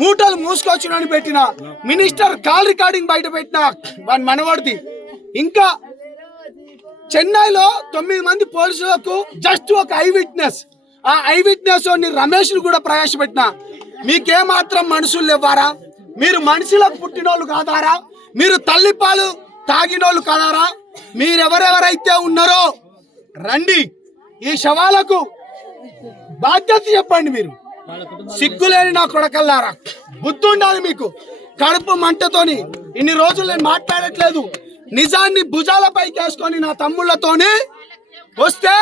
మూటలు మూసుకొచ్చునని పెట్టిన minister call recording బయట పెట్టిన వాని మనవాడిది. ఇంకా చెన్నైలో 9 మంది పోలీసులకు జస్ట్ ఒక ఐ విట్నెస్, ఆ ఐ విట్నెస్ రమేష్ కూడా ప్రవేశపెట్టిన. మీకేమాత్రం మనుషులు లేవారా? మీరు మనుషులకు పుట్టినోళ్ళు కాదారా? మీరు తల్లిపాలు తాగినోళ్ళు కాదారా? మీరెవరెవరైతే ఉన్నారో రండి, ఈ శవాలకు బాధ్యత చెప్పండి. మీరు సిగ్గులేని నా కొడకల్లారా, బుద్ధి ఉండాలి మీకు. కడుపు మంటతోని ఇన్ని రోజులు నేను మాట్లాడట్లేదు. నిజాన్ని భుజాలపైకి వేసుకొని నా తమ్ముళ్ళతోని వస్తే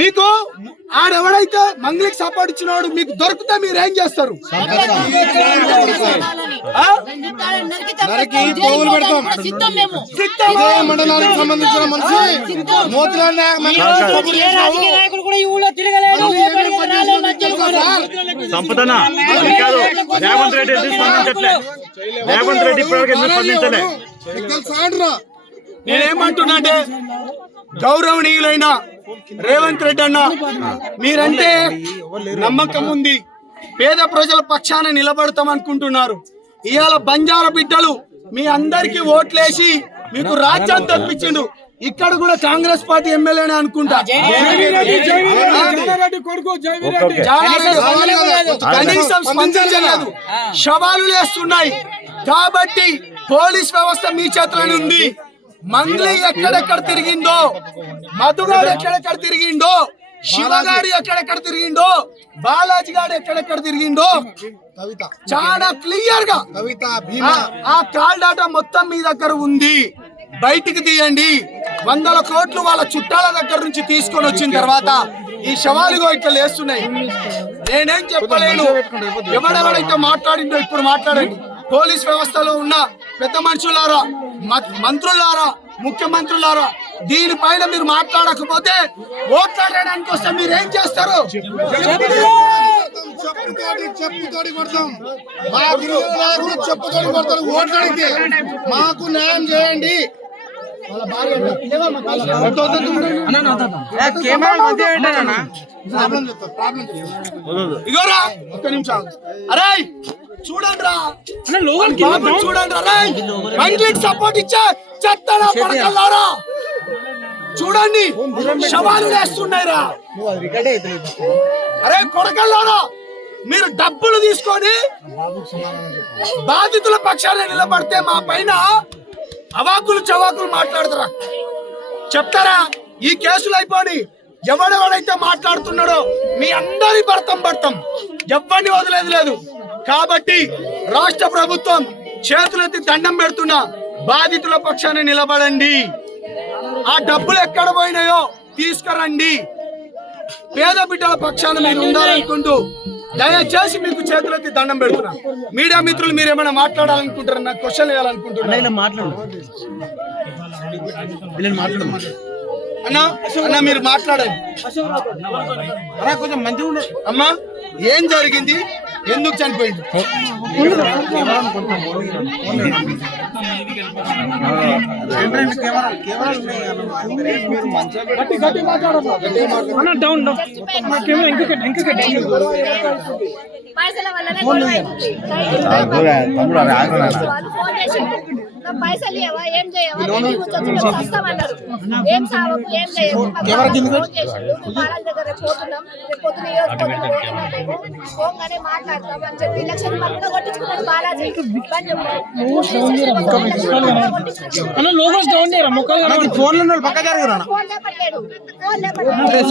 మీకు ఆడెవడైతే మంగళికి సపోర్ట్ ఇచ్చినాడు మీకు దొరికితే మీరు ఏం చేస్తారు? మండలానికి సంబంధించిన మనిషి సంపదన రేవంత్ రెడ్డి స్పందించట్లే. రేవంత్ రెడ్డి స్పందించలే. నేనేమంటున్నా అంటే గౌరవనీయులైన రేవంత్ రెడ్డి అన్న, మీరంటే నమ్మకం ఉంది, పేద ప్రజల పక్షాన నిలబడతాం అనుకుంటున్నారు. ఇవాళ బంజారా బిడ్డలు మీ అందరికి ఓట్లేసి మీకు రాజ్యాన్ని తప్పించిండు. ఇక్కడ కూడా కాంగ్రెస్ పార్టీ ఎమ్మెల్యేనే అనుకుంటా. కనీసం స్పందించలేదు, శవాలు లేస్తున్నాయి. కాబట్టి పోలీస్ వ్యవస్థ మీ చేతిలోనే ఉంది. మంగ్లీ ఎక్కడెక్కడ తిరిగిందో, మధుగాడు ఎక్కడెక్కడ తిరిగిండో, శివగాడు ఎక్కడెక్కడ తిరిగిండో, బాలాజీ గారు ఎక్కడెక్కడ తిరిగిండో చాలా క్లియర్ గా ఆ కాల్ డాటా మొత్తం మీ దగ్గర ఉంది. బయటికి తీయండి. 100 కోట్లు వాళ్ళ చుట్టాల దగ్గర నుంచి తీసుకొని వచ్చిన తర్వాత ఈ శవాలుగో ఇట్లా లేస్తున్నాయి. నేనేం చెప్పలేను. ఎవరెవరైతే మాట్లాడిందో ఇప్పుడు మాట్లాడండి. పోలీస్ వ్యవస్థలో ఉన్న పెద్ద మనుషులారా, మంత్రులారా, ముఖ్యమంత్రులారా, దీనిపైన మీరు మాట్లాడకపోతే ఓట్లాడడానికి వస్తే మీరు ఏం చేస్తారు? ఓట్లాడితే మాకు న్యాయం చేయండి. ఇగోరా ఒక్క నిమిషం. అరే చూడండి రా, చూడండి రా, మంగ్లీకి సపోర్ట్ ఇచ్చే చెత్తనా పడకల్లారా, చూడండి శవాలు వేస్తున్నాయి రా. అరే కొడకల్లారా, మీరు డబ్బులు తీసుకొని బాధితుల పక్షాన్ని నిలబడితే మా పైన అవాకులు చవాకులు మాట్లాడతారా? చెప్తారా? ఈ కేసులు అయిపోయి ఎవడెవడైతే మాట్లాడుతున్నాడో మీ అందరి పడతాం, ఎవరిని వదిలేదు లేదు. కాబట్టి రాష్ట్ర ప్రభుత్వం చేతులెత్తి దండం పెడుతున్నా, బాధితుల పక్షాన్ని నిలబడండి. ఆ డబ్బులు ఎక్కడ పోయినాయో తీసుకురండి. పేద బిడ్డల పక్షాన మీరు ఉండాలనుకుంటూ దయచేసి మీకు చేతులెత్తి దండం పెడుతున్నా. మీడియా మిత్రులు మీరు ఏమైనా మాట్లాడాలనుకుంటారా? నాకు క్వశ్చన్ వేయాలనుకుంటున్నా. అన్నా మీరు మాట్లాడండి. అమ్మా ఏం జరిగింది? ఎందుకు చనిపోయింది? పైసలు ఏం చేయవా వస్తామన్నారు. ఏం సావకు ఏం చేయవు దగ్గర పోతున్నాం. పోగానే మాట్లాడతాం అని చెప్పి లక్షలు పక్కన కొట్టించుకున్నాడు బాలాజీ.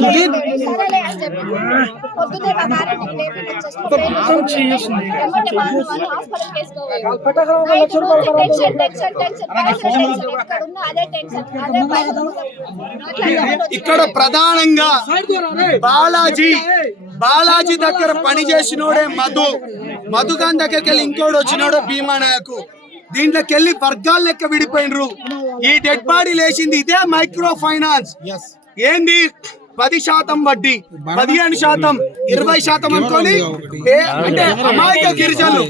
సరేలే అని చెప్పి పొద్దున్నే ఇక్కడ ప్రధానంగా బాలాజీ దగ్గర పని చేసినోడే మధుగాన్ దగ్గరికి వెళ్ళి ఇంకోటి వచ్చినోడే భీమా నాయకు. దీంట్లోకి వెళ్ళి వర్గాలు లెక్క విడిపోయినరు. ఈ డెడ్ బాడీ లేచింది ఇదే మైక్రో ఫైనాన్స్. ఏంది 10% వడ్డీ, 15%, 20% అనుకోని అంటే అమాయక గిరిజనులు